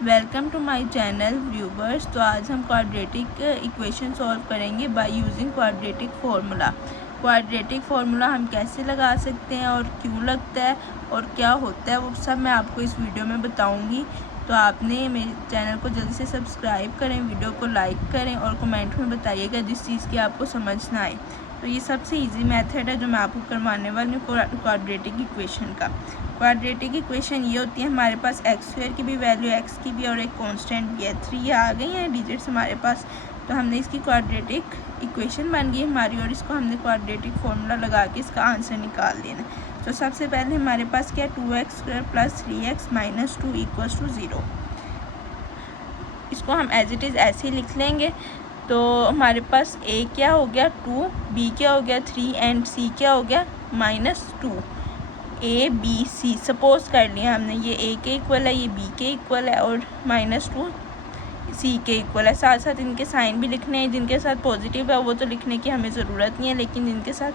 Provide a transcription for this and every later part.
Welcome to my channel viewers. तो आज हम क्वाड्रेटिक इक्वेशन सॉल्व करेंगे by using quadratic formula. Quadratic formula हम कैसे लगा सकते हैं और क्यों लगता है और क्या होता है वो सब मैं आपको इस वीडियो में बताऊंगी। तो आपने मेरे चैनल को जल्दी से सब्सक्राइब करें, वीडियो को लाइक करें और कमेंट में बताइएगा जिस चीज़ की आपको समझ ना आए। तो ये सबसे इजी मेथड है जो मैं आपको करवाने वाली हूँ क्वाड्रेटिक इक्वेशन का। क्वाड्रेटिक इक्वेशन ये होती है, हमारे पास एक्स स्क्वायर की भी वैल्यू एक्स की भी और एक कांस्टेंट भी है। 3 आ गई हैं डिजिट्स हमारे पास, तो हमने इसकी क्वाड्रेटिक इक्वेशन बन गई हमारी और इसको हमने क्वाड्रेटिक फार्मूला लगा के इसका आंसर निकाल देना। तो सबसे पहले हमारे पास क्या है, 2x² + 3x - 2 = 0। इसको हम एज इट इज़ ऐसे ही लिख लेंगे। तो हमारे पास a क्या हो गया 2, b क्या हो गया 3 एंड c क्या हो गया -2। a b c सपोज कर लिया हमने, ये a के इक्वल है, ये b के इक्वल है और -2 c के इक्वल है। साथ साथ इनके साइन भी लिखने हैं, जिनके साथ पॉजिटिव है वो तो लिखने की हमें ज़रूरत नहीं है, लेकिन जिनके साथ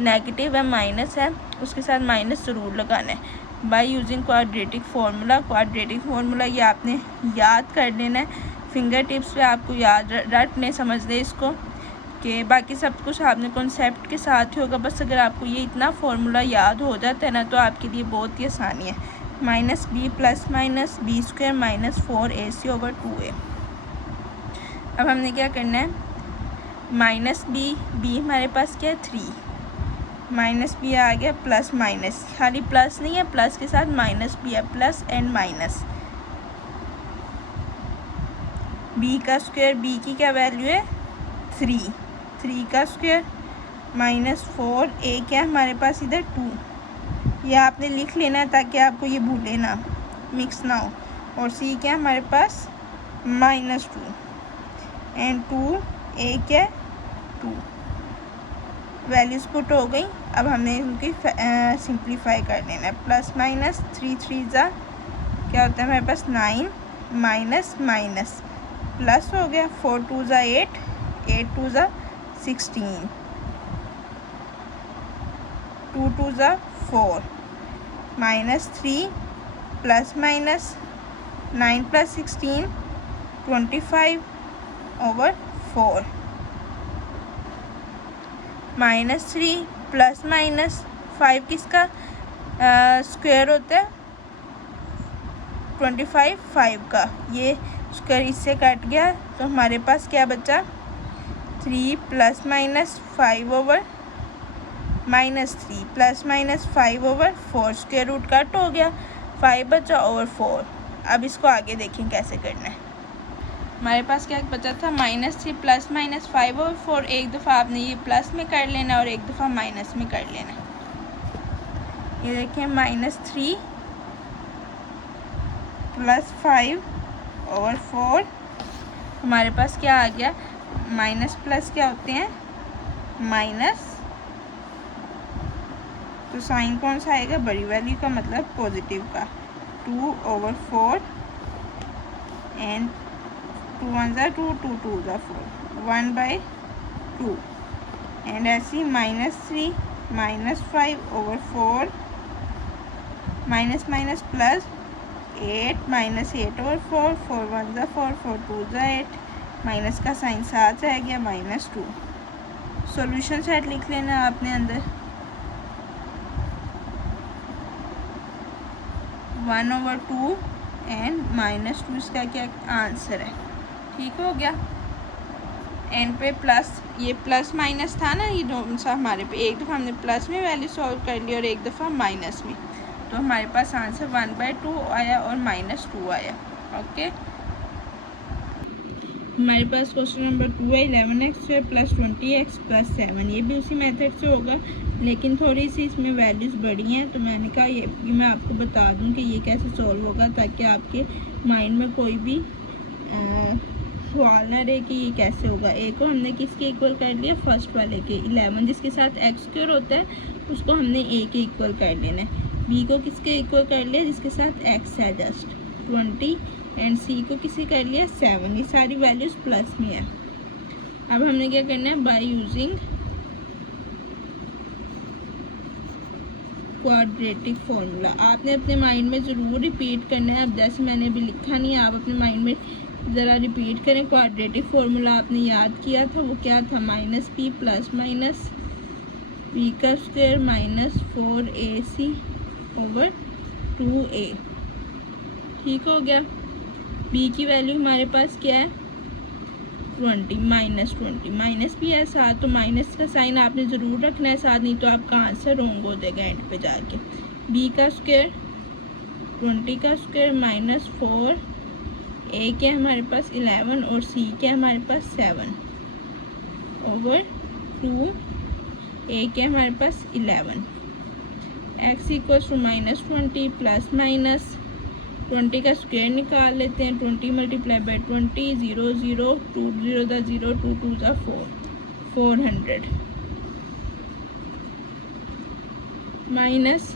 नेगेटिव है माइनस है उसके साथ माइनस ज़रूर लगाना है bye using quadratic formula. Quadratic formula ये आपने याद कर लेना है, फिंगर टिप्स पे आपको याद रटने समझने इसको कि बाकी सब कुछ आपने कॉन्सेप्ट के साथ ही होगा। बस अगर आपको ये इतना फार्मूला याद हो जाता है ना तो आपके लिए बहुत ही आसानी है। -b + -b² - 4ac/2a। अब हमने क्या करना है, -b हमारे पास क्या है 3, -b आ गया प्लस माइनस, खाली प्लस नहीं है, प्लस के साथ माइनस भी है, प्लस एंड माइनस। b का स्क्वायर, b की क्या वैल्यू है 3, 3 का स्क्वायर -4, a क्या है हमारे पास इधर 2। यह आपने लिख लेना है ताकि आपको ये भूले ना, मिक्स ना हो। और c क्या है हमारे पास -2 एंड 2, a क्या है 2। वैल्यूज़ पुट हो गई। अब हमने उनकी सिंप्लीफाई कर लेना है। +- 3 ज़ा क्या होता है हमारे पास 9 माइनस प्लस हो गया, 4 2 ज़ा 8, 8 2 ज़ा 16, 2 2 ज़ा 4, -3 +- 9 + 16 25/4, -3 + -5 किसका स्क्वायर होता है 25 5 का, ये स्क्वायर इससे कट गया तो हमारे पास क्या बचा 3 + -5/-3 + -5/4, स्क्वायर रूट कट हो गया, 5 बचा और 4। अब इसको आगे देखें कैसे करना है। हमारे पास क्या बचा था -3 + -5/4। एक दफ़ा आपने ये प्लस में कर लेना और एक दफ़ा माइनस में कर लेना। ये देखें -3 + 5/4 हमारे पास क्या आ गया, माइनस प्लस क्या होते हैं माइनस, तो साइन कौन सा आएगा बड़ी वैल्यू का, मतलब पॉजिटिव का, 2/4 एंड 2 1 ज़ा 2, 2 2 ज़ा 4, 1/2 एंड ऐसी -3 -5/4 माइनस प्लस 8 -8/4, 4 1 ज़ा 4, 4 2 ज़ा 8, माइनस का साइन साथ रह गया -2। सॉल्यूशन सेट लिख लेना आपने अंदर, 1/2 एंड -2 इसका क्या आंसर है। ठीक हो गया। एंड पे प्लस, ये प्लस माइनस था ना, ये दोनों सा हमारे पे एक दफ़ा हमने प्लस में वैल्यू सॉल्व कर ली और एक दफ़ा माइनस में, तो हमारे पास आंसर 1/2 आया और -2 आया। ओके, हमारे पास क्वेश्चन नंबर 2 है 11x² + 20x + 7। ये भी उसी मेथड से होगा लेकिन थोड़ी सी इसमें वैल्यूज़ बड़ी हैं, तो मैंने कहा ये मैं आपको बता दूं कि ये कैसे सॉल्व होगा ताकि आपके माइंड में कोई भी सवाल ना रहे कि ये कैसे होगा। ए को हमने किसके इक्वल कर लिया, फर्स्ट वाले के 11 जिसके साथ x² होता है उसको हमने a के इक्वल कर लेना है। b को किसके इक्वल कर लिया, जिसके साथ x है जस्ट 20 एंड c को किसी कर लिया 7। ये सारी वैल्यूज़ प्लस में है। अब हमने क्या करना है, बाय यूजिंग क्वाड्रेटिक फार्मूला। आपने अपने माइंड में ज़रूर रिपीट करना है। अब जैसे मैंने अभी लिखा नहीं है, आप अपने माइंड में ज़रा रिपीट करें। क्वाड्रेटिक फार्मूला आपने याद किया था, वो क्या था? Minus p plus minus p का square minus 4ac over 2a। ठीक हो गया। b की वैल्यू हमारे पास क्या है? 20 माइनस 20। माइनस भी है साथ, तो माइनस का साइन आपने ज़रूर रखना है साथ, नहीं तो आपका आंसर रॉन्ग हो जाएगा एंड पे जाके। b का स्क्वायर 20 का स्क्वायर माइनस 4, a क्या है हमारे पास 11 और c क्या है हमारे पास 7 ओवर 2, a क्या है हमारे पास 11। x equals to minus 20 plus minus 20 का स्क्वायर निकाल लेते हैं। 20 मल्टीप्लाई बाई 20, 0 0 2 0 दा 0 2 2 दा 4 400 माइनस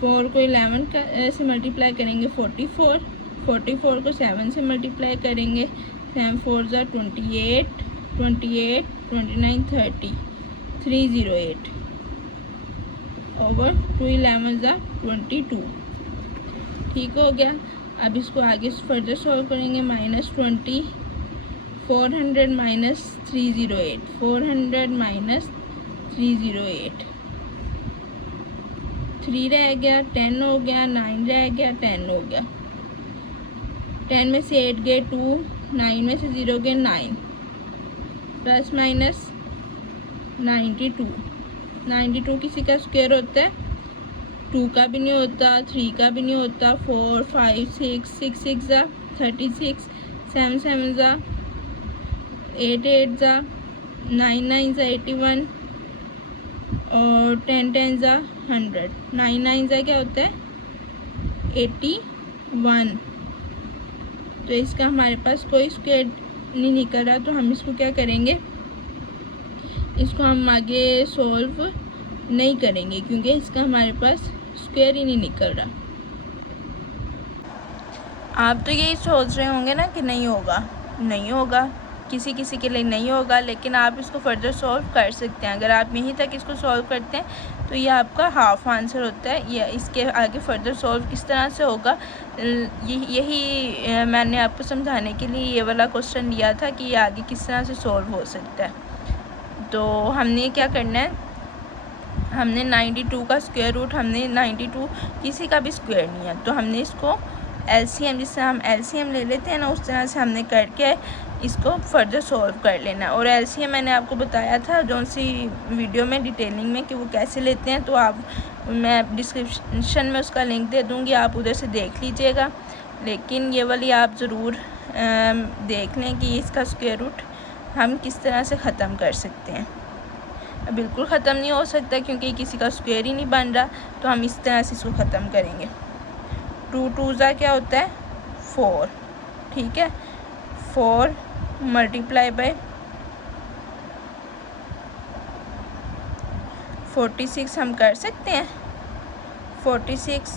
4 को 11 से मल्टीप्लाई करेंगे 44, 44 को 7 से मल्टीप्लाई करेंगे 7 4 ज़ा 28, 28 29 30 308 ओवर 2 11 ज़ा 22। ठीक हो गया। अब इसको आगे फर्दर सॉल्व करेंगे। माइनस 20, 400 माइनस 308, 400 माइनस 308, 3 रह गया, 10 हो गया, 9 रह गया, 10 हो गया। 10 में से 8 गए 2, 9 में से 0 गए 9, प्लस माइनस 92। 92 किसी का स्क्वायर होता है? 2 का भी नहीं होता, 3 का भी नहीं होता, 4 5 6 6 6 ज़ा 36, 7 7 ज़ा 8 8 ज़ा 9 9 ज़ा 81 और 10 10 ज़ा 100। 9 9 ज़ा क्या होता है? 81। तो इसका हमारे पास कोई स्क्वायर नहीं निकल रहा, तो हम इसको क्या करेंगे? इसको हम आगे सॉल्व नहीं करेंगे क्योंकि इसका हमारे पास स्क्वायर ही नहीं निकल रहा। आप तो यही सोच रहे होंगे ना कि नहीं होगा, नहीं होगा, किसी किसी के लिए नहीं होगा, लेकिन आप इसको फर्दर सॉल्व कर सकते हैं। अगर आप यहीं तक इसको सॉल्व करते हैं तो ये आपका हाफ आंसर होता है। ये इसके आगे फर्दर सॉल्व किस तरह से होगा, यही मैंने आपको समझाने के लिए ये वाला क्वेश्चन लिया था कि ये आगे किस तरह से सॉल्व हो सकता है। तो हमने क्या करना है, हमने 92 का स्क्वायर रूट, हमने 92 किसी का भी स्क्वायर नहीं है, तो हमने इसको एलसीएम, जिससे हम एलसीएम ले लेते हैं ना, उस तरह से हमने करके इसको फर्दर सॉल्व कर लेना है। और एलसीएम मैंने आपको बताया था जो सी वीडियो में डिटेलिंग में कि वो कैसे लेते हैं, तो आप, मैं डिस्क्रिप्शन में उसका लिंक दे दूँगी, आप उधर से देख लीजिएगा। लेकिन ये वाली आप ज़रूर देख लें कि इसका स्क्वायर रूट हम किस तरह से ख़त्म कर सकते हैं। बिल्कुल ख़त्म नहीं हो सकता क्योंकि किसी का स्क्वायर ही नहीं बन रहा, तो हम इस तरह से इसको ख़त्म करेंगे। 2 2 ज़ा क्या होता है? 4। ठीक है, 4 मल्टीप्लाई बाय 46 हम कर सकते हैं। 46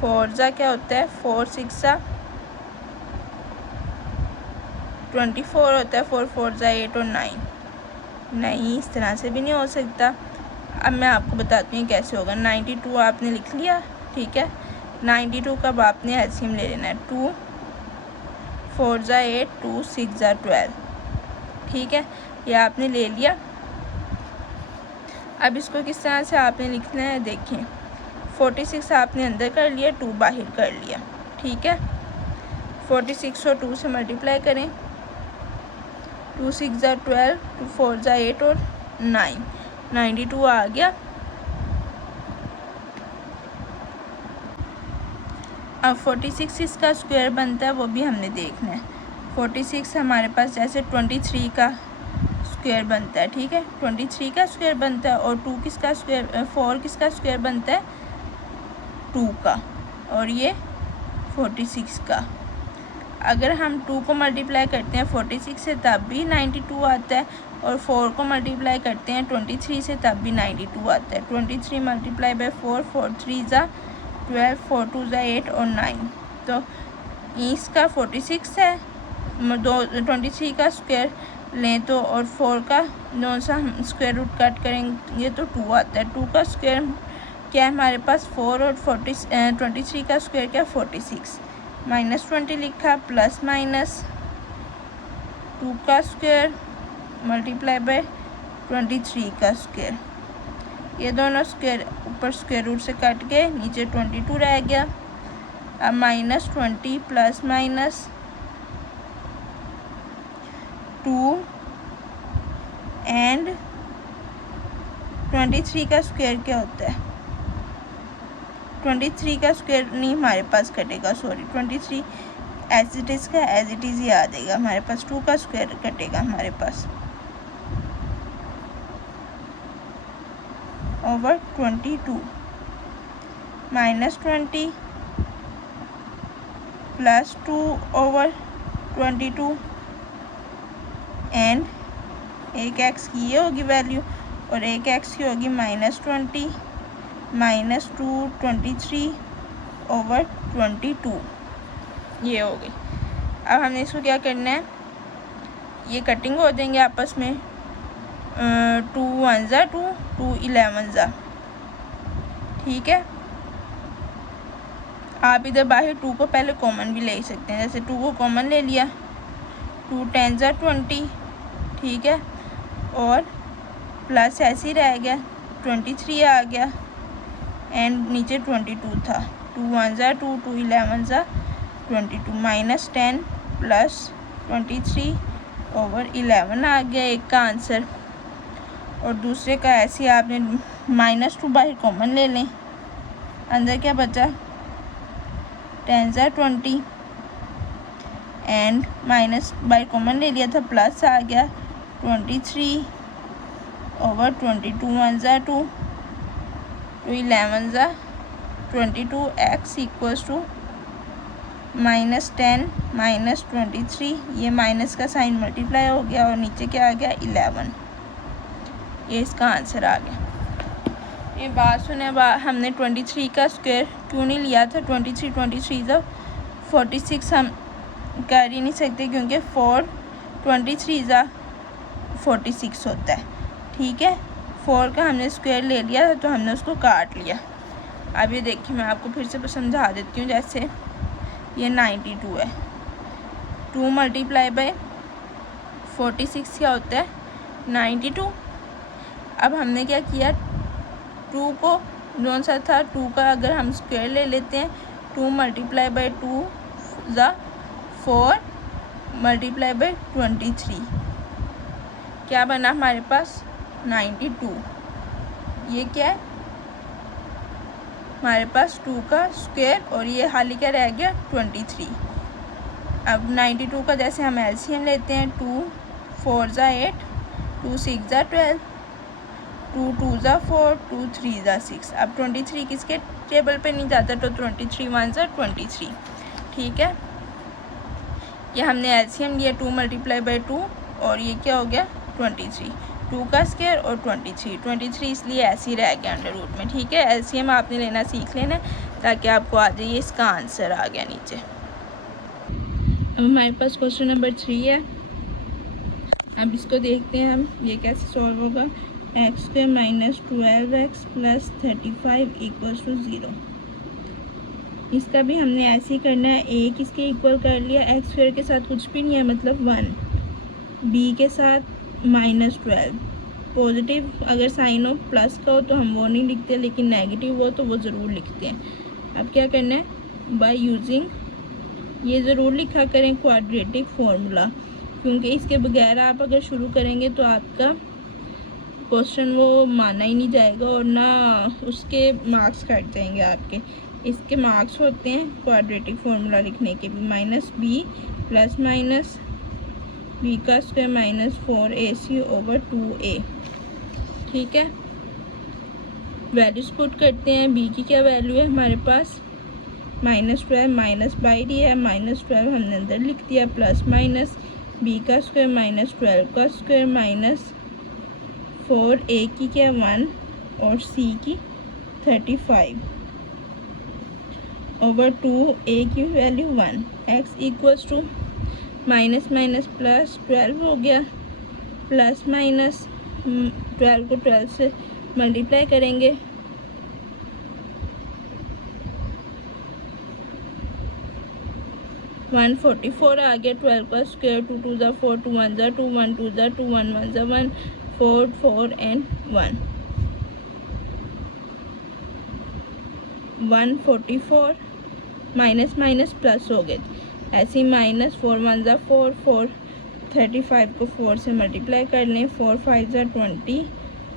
4 ज़ा क्या होता है? 4 6 ज़ा 24 होता है। 4 4 ज़ा 8 और 9। नहीं, इस तरह से भी नहीं हो सकता। अब मैं आपको बताती हूँ कैसे होगा। 92 आपने लिख लिया, ठीक है। 92 का अब आपने एलसीएम ले लेना है। 2 4 ज़ा 8, 2 6 ज़ा 12, ठीक है, ये आपने ले लिया। अब इसको किस तरह से आपने लिखना है देखें। 46 आपने अंदर कर लिया, 2 बाहर कर लिया, ठीक है। 46 को 2 से मल्टीप्लाई करें, 2 6 ज़ा 12, 2 4 ज़ा 8 और 9, 92 आ गया। अब 46 इसका स्क्वायर बनता है, वो भी हमने देखना है। 46 हमारे पास जैसे 23 का स्क्वायर बनता है, ठीक है, 23 का स्क्वायर बनता है। और 2 किसका स्क्वायर, 4 किसका स्क्वायर बनता है? 2 का। और ये 46 का। अगर हम 2 को मल्टीप्लाई करते हैं 46 से तब भी 92 आता है, और 4 को मल्टीप्लाई करते हैं 23 से तब भी 92 आता है। 23 मल्टीप्लाई बाय 4, 4 3 ज़ा 12, 4 2 ज़ा 8 और 9, तो इसका 46 है। 23 का स्क्वायर लें तो, और 4 का जो सा हम स्क्वायर रूट कट करेंगे तो 2 आता है। 2 का स्क्वायर क्या है हमारे पास 4 और 23 का स्क्वायर क्या 46 -20 लिखा प्लस माइनस 2 का स्क्वायर मल्टीप्लाई बाय 23 का स्क्वायर। ये दोनों स्क्वायर ऊपर स्क्वायर रूट से कट गए, नीचे 22 रह गया। अब -20 प्लस माइनस 2 एंड 23 का स्क्वायर क्या होता है 23 का स्क्वायर नहीं हमारे पास कटेगा, सॉरी 23 एज इट इज़ का एज इट इज़ ही आ जाएगा हमारे पास। 2 का स्क्वायर कटेगा हमारे पास ओवर 22 -20 प्लस 2 ओवर 22 एंड एक एक्स की ये होगी वैल्यू और एक एक्स की होगी -20 -2 23 ओवर 22 ये हो गई। अब हमने इसको क्या करना है, ये कटिंग हो देंगे आपस में 2 1 ज़ा 2 2 11 ज़ा, ठीक है। आप इधर बाहर 2 को पहले कॉमन भी ले सकते हैं, जैसे 2 को कॉमन ले लिया 2 10 ज़ा 20, ठीक है, और प्लस ऐसे ही रह गया 23 आ गया एंड नीचे 22 था 2 1 ज़ा 2 2 11 ज़ा 22 -10 प्लस 23 ओवर 11 आ गया एक का आंसर। और दूसरे का ऐसे ही आपने -2 बाहर कॉमन ले लें, अंदर क्या बचा 10 ज़ा 20 एंड माइनस बाहर कॉमन ले लिया था प्लस आ गया 23 ओवर 22 1 ज़ा 2 2 11 ज़ा 22 x इक्वल्स टू -10 -23, ये माइनस का साइन मल्टीप्लाई हो गया और नीचे क्या आ गया 11, ये इसका आंसर आ गया। ये बात सुने, हमने 23 का स्क्वायर क्यों नहीं लिया था, 23 ज़ा 46 हम कर ही नहीं सकते क्योंकि 4 23 ज़ा 46 होता है, ठीक है। 4 का हमने स्क्वायर ले लिया तो हमने उसको काट लिया। अब ये देखिए मैं आपको फिर से समझा देती हूँ, जैसे ये 92 है, 2 मल्टीप्लाई बाय 46 क्या होता है 92। अब हमने क्या किया 2 को कौन सा था 2 का अगर हम स्क्वायर ले लेते हैं 2 मल्टीप्लाई बाय 2 ज़ा 4 मल्टीप्लाई बाय 23, क्या बना हमारे पास 92। ये क्या है हमारे पास 2 का स्क्वायर और ये खाली क्या रह गया 23। अब 92 का जैसे हम एलसीएम लेते हैं 2 4 ज़ा 8 2 6 ज़ा 12 2 2 ज़ा 4 2 3 ज़ा 6। अब 23 किसके टेबल पे नहीं जाता तो 23 1 ज़ा 23, ठीक है। ये हमने एलसीएम लिया 2 मल्टीप्लाई बाय 2 और ये क्या हो गया 23, 2 का स्क्वायर और 23 इसलिए ऐसे ही रह गया अंडर रूट में, ठीक है। एलसीएम आपने लेना सीख लेना ताकि आपको आ जाइए इसका आंसर आ गया नीचे। अब हमारे पास क्वेश्चन नंबर 3 है, अब इसको देखते हैं हम ये कैसे सॉल्व होगा। x² - 12x + 35 = 0। इसका भी हमने ऐसे ही करना है, a किसके इक्वल कर लिया x² के साथ कुछ भी नहीं है मतलब 1, b के साथ -12। पॉजिटिव अगर साइन हो प्लस का हो तो हम वो नहीं लिखते, लेकिन नेगेटिव हो तो वो ज़रूर लिखते हैं। अब क्या करना है बाय यूजिंग, ये ज़रूर लिखा करें क्वाड्रेटिक फार्मूला, क्योंकि इसके बगैर आप अगर शुरू करेंगे तो आपका क्वेश्चन वो माना ही नहीं जाएगा और ना उसके मार्क्स कट जाएंगे आपके। इसके मार्क्स होते हैं क्वाड्रेटिक फार्मूला लिखने के भी, -b प्लस माइनस b का स्क्वायर -4ac ओवर 2a, ठीक है। वैल्यूज पुट करते हैं, b की क्या वैल्यू है हमारे पास -12 माइनस बाई दिया है -12 हमने अंदर लिख दिया प्लस माइनस b का स्क्वायर -12 का स्क्वायर -4a की क्या 1 और c की 35 ओवर 2a की value 1। x equals to minus minus plus 12 हो गया, प्लस माइनस 12 को 12 से मल्टीप्लाई करेंगे 144 आ गया। 12 का स्क्वायर, 2 2 ज़ा 4, 2 1 ज़ा 2, 1 2 ज़ा 2, 1 1 ज़ा 1, 4 4 एंड 1। 144 माइनस माइनस प्लस हो गए, ऐसे ही माइनस 4 1 ज़ा 4, 4 35 को 4 से मल्टीप्लाई कर लें। 4 5 ज़ा 20,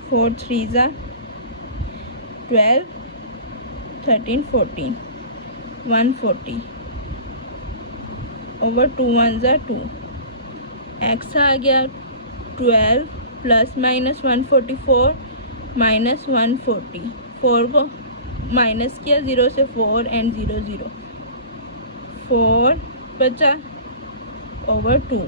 4 3 ज़ा 12, 13 14, 140 ओवर 2 1 ज़ा 2। एक्स आ गया 12 प्लस माइनस 144 माइनस 140, 4 को माइनस किया 0 से 4 एंड 0 0, 4 बचा ओवर 2।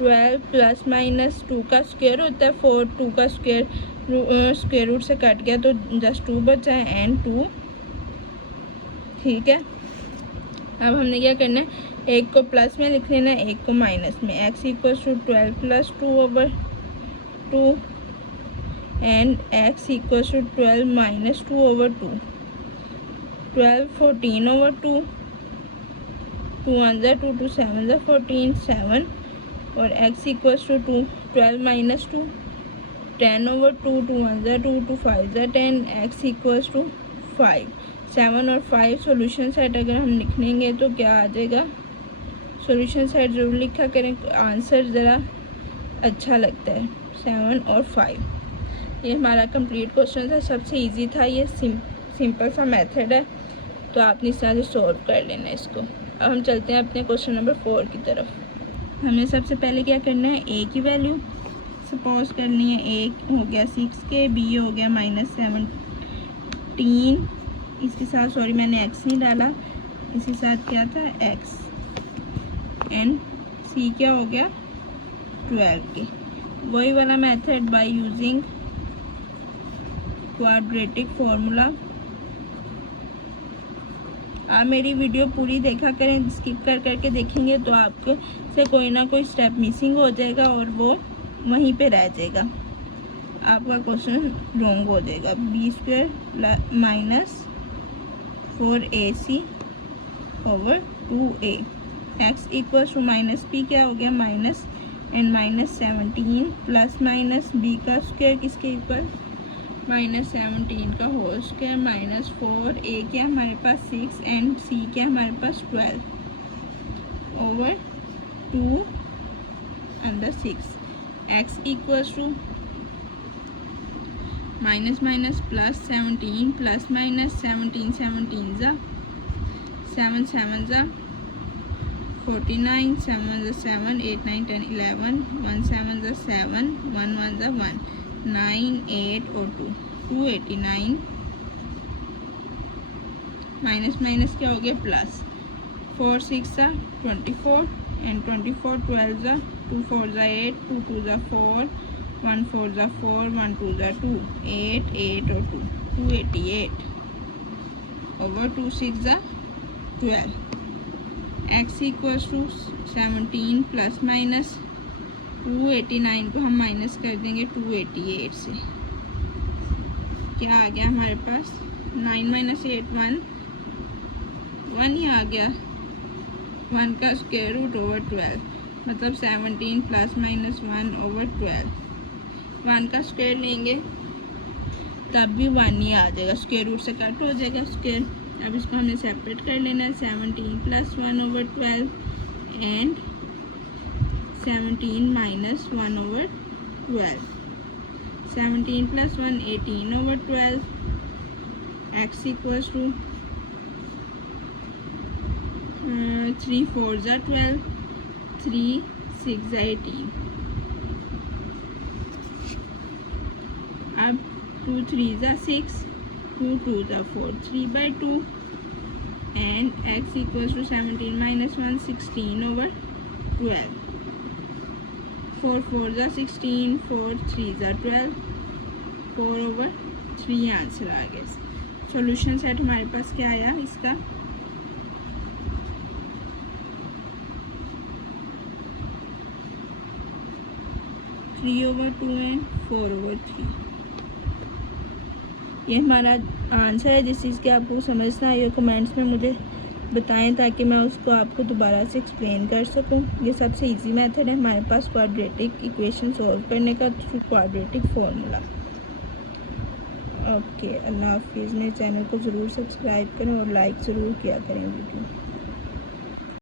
12 प्लस माइनस 2 का स्क्वायर होता है 4, 2 का स्क्वायर रूट से कट गया तो जस्ट 2 बचा है एंड 2। ठीक है, अब हमने क्या करना है, एक को प्लस में लिख लेना है, एक को माइनस में। X equals to 12 plus 2 over 2 and x equals to 12 minus 2 over 2। 12 14 over 2, 2 1 ज़ा 2, 2 7 ज़ा 14, 7 और x equals to 12 minus 2, 10 over 2, 2 1 ज़ा 2, 2 5 ज़ा 10, एक्स इक्वल्स टू 5। 7 और 5 सॉल्यूशन सेट अगर हम लिख लेंगे तो क्या आ जाएगा, सॉल्यूशन सेट जरूर लिखा करें, आंसर ज़रा अच्छा लगता है। 7 और 5 ये हमारा कंप्लीट क्वेश्चन था, सबसे इजी था ये, सिंपल सा मेथड है, तो आपने इस तरह से सॉल्व कर लेना है इसको। अब हम चलते हैं अपने क्वेश्चन नंबर 4 की तरफ। हमें सबसे पहले क्या करना है, ए की वैल्यू सपोज करनी है। ए हो गया 6K, बी हो गया -17, इसके साथ सॉरी मैंने एक्स नहीं डाला, इसके साथ क्या था एक्स, एंड सी क्या हो गया 12K। वही वाला method by using quadratic formula. आप मेरी वीडियो पूरी देखा करें, स्किप कर करके देखेंगे तो आपको से कोई ना कोई स्टेप मिसिंग हो जाएगा और वो वहीं पे रह जाएगा, आपका क्वेश्चन रॉन्ग हो जाएगा। b² minus 4AC over 2A, x equals to minus P क्या हो गया minus and minus 17 plus minus B का स्क्वायर किसके इक्वल -17 का होल स्क्वायर माइनस 4, ए क्या हमारे पास 6 एंड सी क्या हमारे पास 12 over 2 under 6, x equals to minus minus plus 17 plus minus 17 17 ज़ा 7 7 ज़ा 49, 7 ज़ा 7, 8 9 10 11, 1 7 ज़ा 7, 1 1 ज़ा 1, 9 8 और 2 289 माइनस माइनस क्या हो गया प्लस 4 6 ज़ा 24 एंड 24 12 ज़ा 2 4 ज़ा 8, 2 2 ज़ा 4, 1 4 ज़ा 4, 1 2 ज़ा 2, 8 8 और 2 288 ओवर 2 6 ज़ा 12, x equals to 17 plus minus 289 को हम माइनस कर देंगे 288 से, क्या आ गया हमारे पास 9 माइनस 8 1 1 ही आ गया, 1 का स्क्वायर रूट ओवर 12 मतलब 17 प्लस माइनस 1 ओवर 12, 1 का स्क्वायर लेंगे तब भी 1 ही आ जाएगा, स्क्वायर रूट से कट हो जाएगा स्क्वायर। अब इसको हमें सेपरेट कर लेना है, 17 plus 1 over 12 and 17 minus 1 over 12, 17 plus 1 18 over 12, x equals to 3 4 ज़ा 12, 3 6 ज़ा 18। अब 2 3 ज़ा 6, 2 2 ज़ा 4, 3/2 and x equals to 17 minus 1 16 over 12, 4 4 ज़ा 16, 4 3 ज़ा 12, 4 ओवर 3 आंसर आ गया। सॉल्यूशन सेट हमारे पास क्या आया इसका, थ्री ओवर 2 एंड 4 ओवर 3। ये हमारा आंसर है। जिस चीज़ की आपको समझना है कमेंट्स में मुझे बताएं ताकि मैं उसको आपको दोबारा से एक्सप्लेन कर सकूं। ये सबसे इजी मेथड है हमारे पास क्वाड्रेटिक इक्वेशन सॉल्व करने का थ्रू क्वाड्रेटिक फार्मूला। ओके, अल्लाह हाफिज़। मेरे चैनल को ज़रूर सब्सक्राइब करें और लाइक ज़रूर किया करें वीडियो।